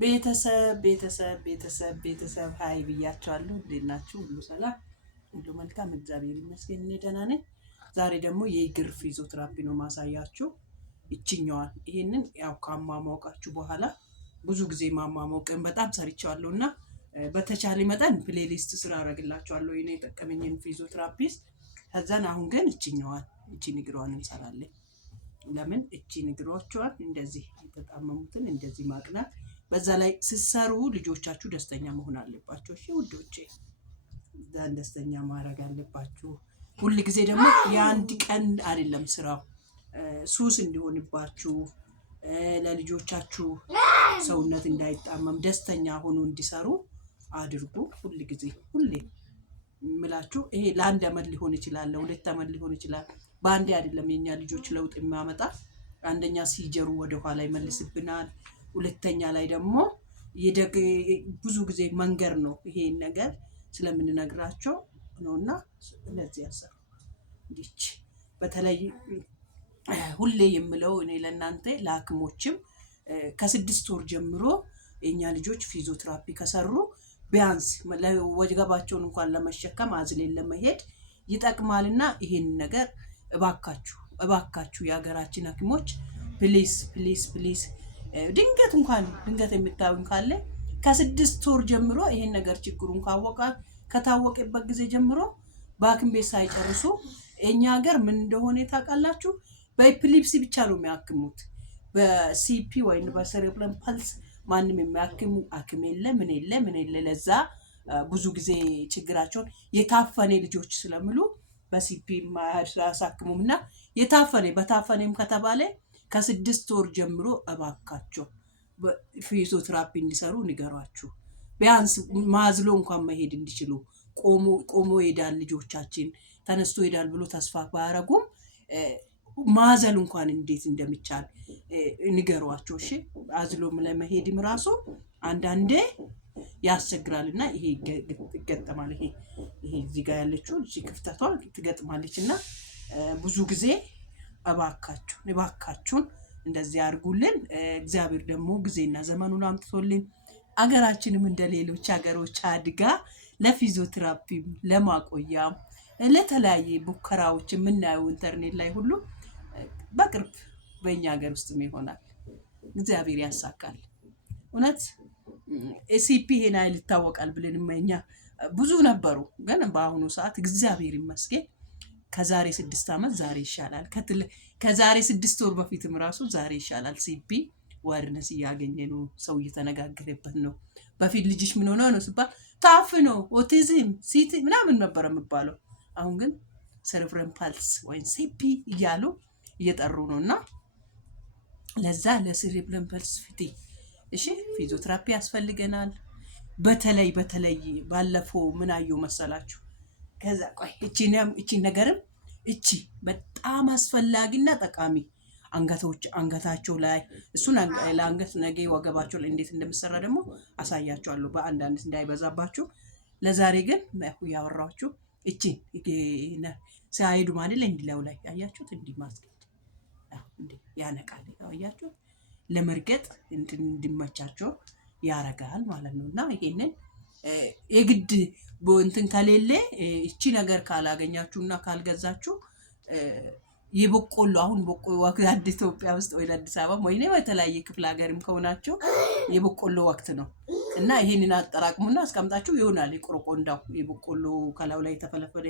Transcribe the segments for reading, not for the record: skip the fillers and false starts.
ቤተሰብ ሃይ ብያቸዋለሁ። እንዴት ናችሁ? ሁሉ ሰላም፣ ሁሉ መልካም፣ እግዚአብሔር ይመስገን እኔ ደህና ነኝ። ዛሬ ደግሞ የእግር ፊዚዮቴራፒ ነው ማሳያችሁ። ይችኛዋን ይሄንን ያው ካሟሟቃችሁ በኋላ ብዙ ጊዜ ማሟሟቅን በጣም ሰርቻለሁ እና በተቻለ መጠን ፕሌሊስት ስራ አደርግላችኋለሁ እኔ የጠቀመኝን ፊዚዮቴራፒስ። ከዛን አሁን ግን እቺን እግሯን እንሰራለን። ለምን እቺን እግሮቿን እንደዚህ የተጣመሙትን እንደዚህ ማቅናት፣ በዛ ላይ ሲሰሩ ልጆቻችሁ ደስተኛ መሆን አለባቸው። እሺ ውዶቼ፣ ደስተኛ ማድረግ አለባችሁ። ሁል ጊዜ ደግሞ የአንድ ቀን አይደለም ስራው፣ ሱስ እንዲሆንባችሁ ለልጆቻችሁ ሰውነት እንዳይጣመም ደስተኛ ሆኖ እንዲሰሩ አድርጉ። ሁሌ ምላችሁ ይሄ ለአንድ አመት ሊሆን ይችላል፣ ለሁለት አመት ሊሆን ይችላል። በአንዴ አይደለም የኛ ልጆች ለውጥ የሚያመጣ። አንደኛ ሲጀሩ ወደ ኋላ ይመልስብናል። ሁለተኛ ላይ ደግሞ ብዙ ጊዜ መንገር ነው። ይሄን ነገር ስለምንነግራቸው ነውና እነዚህ ያሰሩ እንዲች በተለይ ሁሌ የምለው እኔ ለእናንተ ለሐኪሞችም ከ6 ወር ጀምሮ የኛ ልጆች ፊዚዮቴራፒ ከሰሩ ቢያንስ ወገባቸውን እንኳን ለመሸከም አዝሌን ለመሄድ ይጠቅማልና ይሄን ነገር እባካችሁ የሀገራችን ሐኪሞች ፕሊስ ድንገት የምታዩን ካለ ከ6 ወር ጀምሮ ይሄን ነገር ችግሩን ከታወቀበት ጊዜ ጀምሮ በሐኪም ቤት ሳይጨርሱ የኛ ሀገር ምን እንደሆነ ታውቃላችሁ? በኤፒሊፕሲ ብቻ ነው የሚያክሙት። በሲፒ ወይም በሴሬብራል ፓልስ ማንም የሚያክሙ ሐኪም የለ ምን የለ። ለዛ ብዙ ጊዜ ችግራቸውን የታፈነ ልጆች ስለሚሉ በሲፒ ማያሳክሙምና በታፈነም ከተባለ ከ6 ወር ጀምሮ እባካቸው ፊዚዮቴራፒ እንዲሰሩ ንገሯችሁ። ቢያንስ ማዝሎ እንኳን መሄድ እንዲችሉ ቆሞ ይሄዳል ልጆቻችን፣ ተነስቶ ይሄዳል ብሎ ተስፋ ባያረጉም ማዘል እንኳን እንዴት እንደሚቻል ንገሯቸው። እሺ አዝሎም ለመሄድም ራሱ አንዳንዴ ያስቸግራልና ይሄ ይገጠማል። ይሄ እዚህ ጋር ያለችው እዚህ ክፍተቷ ትገጥማለችና ብዙ ጊዜ እባካችሁን እንደዚህ አድርጉልን። እግዚአብሔር ደግሞ ጊዜና ዘመኑን አምጥቶልን አገራችንም እንደሌሎች ሀገሮች አድጋ ለፊዚዮቴራፒ ለማቆያም ለተለያየ ሙከራዎች የምናየው ኢንተርኔት ላይ ሁሉ በቅርብ በእኛ ሀገር ውስጥም ይሆናል። እግዚአብሔር ያሳካል። እውነት ኤሲፒ ይሄን አይል ይታወቃል ብለን እኛ ብዙ ነበሩ፣ ግን በአሁኑ ሰዓት እግዚአብሔር ይመስገን ከዛሬ 6 አመት ዛሬ ይሻላል። ከዛሬ 6 ወር በፊትም ራሱ ዛሬ ይሻላል። ሲፒ ወርነስ እያገኘ ነው፣ ሰው እየተነጋገረበት ነው። በፊት ልጅሽ ምን ሆነ ነው ሲባል ታፍኖ ኦቲዝም ሲቲ ምናምን ነበር የሚባለው። አሁን ግን ሴሬብራል ፓልስ ወይም ሲፒ እያሉ እየጠሩ ነውና ለዛ ለሴሬብራል ፓልስ ፊዚዮቴራፒ ያስፈልገናል። በተለይ ባለፈው ምን አየሁ መሰላችሁ? ከዛ እቺ ነገርም በጣም አስፈላጊና ጠቃሚ አንገታቸው ላይ እሱን ለአንገት ነገ ወገባቸው ላይ እንዴት እንደምሰራ ደግሞ አሳያቸዋለሁ፣ በአንዳንድ እንዳይበዛባችሁ። ለዛሬ ግን ያወራችሁ ሳይሄዱ ማለት ላይ እንዲለው ላይ አያችሁት፣ እንዲህ ማስገድ ያነቃል። አያችሁት፣ ለመርገጥ እንዲመቻቸው ያረጋል ማለት ነው። እና ይሄንን የግድ እንትን ከሌለ እቺ ነገር ካላገኛችሁና ካልገዛችሁ የበቆሎ አሁን ወቅት ኢትዮጵያ ውስጥ ወይ አዲስ አበባ ወይ የተለያየ ክፍለ ሀገርም ከሆናችሁ የበቆሎ ወቅት ነው እና ይሄንን አጠራቅሙና አስቀምጣችሁ ይሆናል። የቆረቆንዳው የበቆሎ ከላው ላይ የተፈለፈለ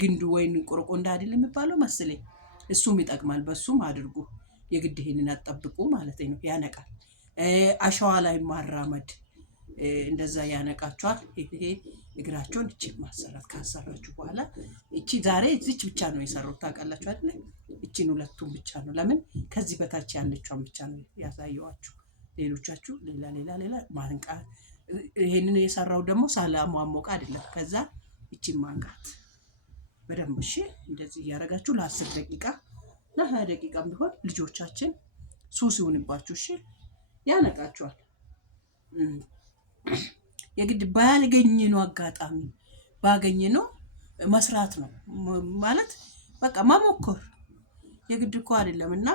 ግንዱ ወይን ቆረቆንዳ አይደል የሚባለው መሰለኝ፣ እሱም ይጠቅማል። በሱም አድርጉ። የግድ ይሄንን አጠብቁ ማለት ነው። ያነቃል። አሸዋ ላይ ማራመድ እንደዛ ያነቃቸዋል። ይሄ እግራቸውን ማሰራት ካሰራችሁ በኋላ ዛሬ እዚች ብቻ ነው የሰራሁት ታውቃላችሁ አይደል? እቺን ሁለቱን ብቻ ነው። ለምን ከዚህ በታች ያለችውን ብቻ ነው ያሳየዋችሁ። ሌሎቻችሁ ሌላ ማንቃ። ይሄንን የሰራው ደግሞ ሳላሟሟቅ አይደለም። ከዛ እቺን ማንቃት በደንብ እንደዚህ እያደረጋችሁ ለ10 ደቂቃ ለ20 ደቂቃም ቢሆን ልጆቻችን ሱስ ይሁንባችሁ። ያነቃቸዋል። የግድ ባገኘነው አጋጣሚ ባገኘነው መስራት ነው ማለት በቃ መሞከር የግድ እኮ አይደለም። እና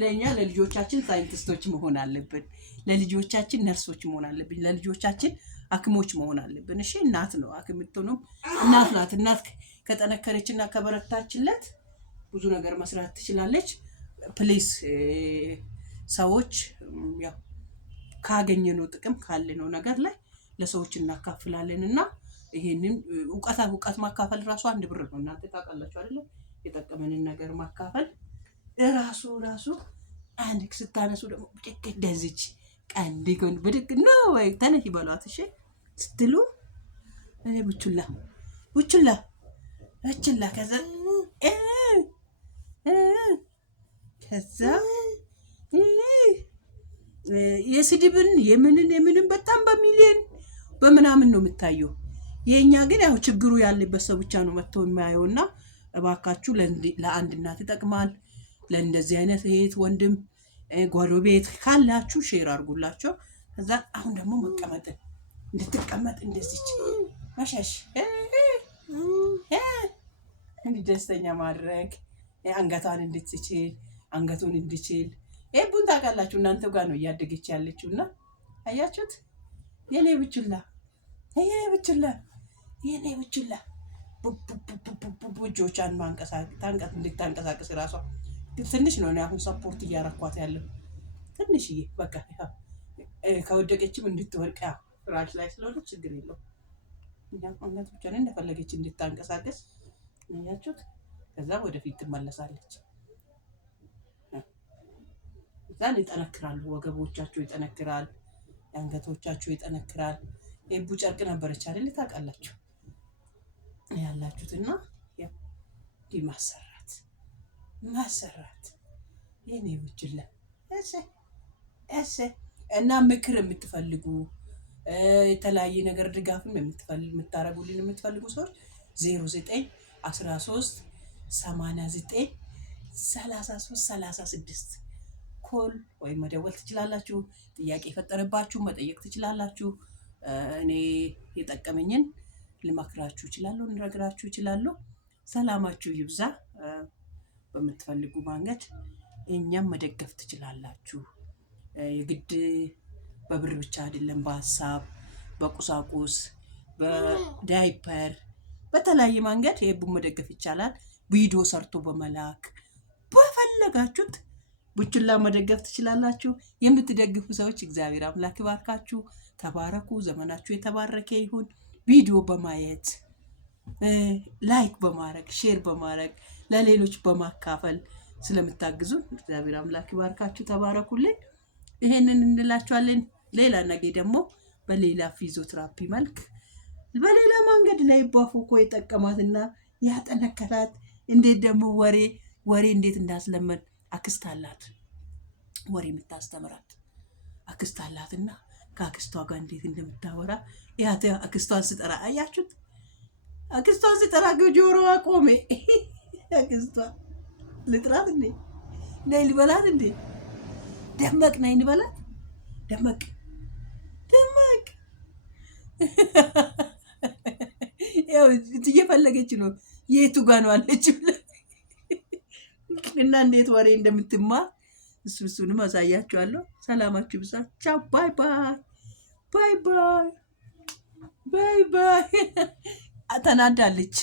ለኛ ለልጆቻችን ሳይንቲስቶች መሆን አለብን። ለልጆቻችን ነርሶች መሆን አለብን። ለልጆቻችን ሐኪሞች መሆን አለብን። እሺ እናት ነው ሐኪም የምትሆነው እናት ናት። እናት ከጠነከረችና ከበረታችለት ብዙ ነገር መስራት ትችላለች። ፕሊስ ሰዎች ያው ካገኘነው ጥቅም ካለነው ነገር ላይ ለሰዎች እናካፍላለን እና ይሄንን እውቀት ማካፈል ራሱ 1 ብር ነው። እናንተ ታውቃላችሁ አይደል? የጠቀመንን ነገር ማካፈል ራሱ አንድ ስታነሱ ደግሞ ብድግ እንደዚች ቀንዲ ጎን ብድግ ነው ወይ ተነሽ ይበሏት እሺ ስትሉ እኔ ቡችላ ከዛ የስድብን የምንን በጣም በሚሊዮን በምናምን ነው የምታየው። የኛ ግን ያው ችግሩ ያለበት ሰው ብቻ ነው መጥቶ የሚያየውና እባካችሁ ለአንድ እናት ይጠቅማል። ለእንደዚህ አይነት እህት ወንድም ጎረቤት ካላችሁ ሼር አድርጉላቸው። ከዛ አሁን ደግሞ መቀመጥን እንድትቀመጥ እንደዚች መሸሽ እንዲህ ደስተኛ ማድረግ አንገቷን እንድትችል አንገቱን እንድችል ቡን ታውቃላችሁ እናንተ ጋር ነው እያደገች ያለችው እና አያችሁት የኔ ብችላ እጆቿን እንድታንቀሳቅስ ራሷ ትንሽ ነው። አሁን ሰፖርት እያረኳት ያለው ትንሽዬ በቃ ከወደቀችም እንድትወርቅ ፍራሽ ላይ ስለሆነ ችግር የለውም። አንገት ብቻ ነው እንደፈለገች እንድታንቀሳቀስ ያያችሁት። ከዛ ወደፊት ትመለሳለች። እዛን ይጠነክራሉ፣ ወገቦቻቸው ይጠነክራል፣ አንገቶቻቸው ይጠነክራል። የቡ ጨርቅ ነበረች አይደል ታውቃላችሁ ያላችሁትና ያው ማሰራት የኔ ውጭላ እና ምክር የምትፈልጉ የተለያየ ነገር ድጋፍም የምታረጉልን የምትፈልጉ ሰዎች 0913 89 33 36 ኮል ወይም መደወል ትችላላችሁ። ጥያቄ የፈጠረባችሁ መጠየቅ ትችላላችሁ። እኔ የጠቀመኝን ልመክራችሁ እችላለሁ፣ ልነግራችሁ እችላለሁ። ሰላማችሁ ይብዛ። በምትፈልጉ መንገድ እኛም መደገፍ ትችላላችሁ። የግድ በብር ብቻ አይደለም፣ በሀሳብ፣ በቁሳቁስ፣ በዳይፐር በተለያየ መንገድ የቡን መደገፍ ይቻላል። ቪዲዮ ሰርቶ በመላክ በፈለጋችሁት ቡችላ መደገፍ ትችላላችሁ። የምትደግፉ ሰዎች እግዚአብሔር አምላክ ይባርካችሁ። ተባረኩ። ዘመናችሁ የተባረከ ይሁን። ቪዲዮ በማየት ላይክ በማድረግ ሼር በማድረግ ለሌሎች በማካፈል ስለምታግዙን እግዚአብሔር አምላክ ይባርካችሁ። ተባረኩልኝ። ይሄንን እንላችኋለን። ሌላ ነገ ደግሞ በሌላ ፊዚዮቴራፒ መልክ በሌላ መንገድ ላይ ባፎኮ የጠቀማትና ያጠነከራት እንዴት ደግሞ ወሬ እንዴት እንዳስለመድ አክስት አላት፣ ወሬ የምታስተምራት አክስት አላትና ከአክስቷ ጋር እንዴት እንደምታወራ ያተ አክስቷን ስጠራ አያችሁት? አክስቷን ስጠራ ጆሮዋ ቆሜ። አክስቷ ልጥራት እንዴ ነይ ልበላት እንዴ ደመቅ ነይ ልበላት ደመቅ ያው እየፈለገች ነው የቱ ጋር ነው አለች እና እንዴት ወሬ እንደምትማር እሱንም አሳያችኋለሁ። ሰላማችሁ ብዛ። ቻው ባይ ባይ። ተናዳለች።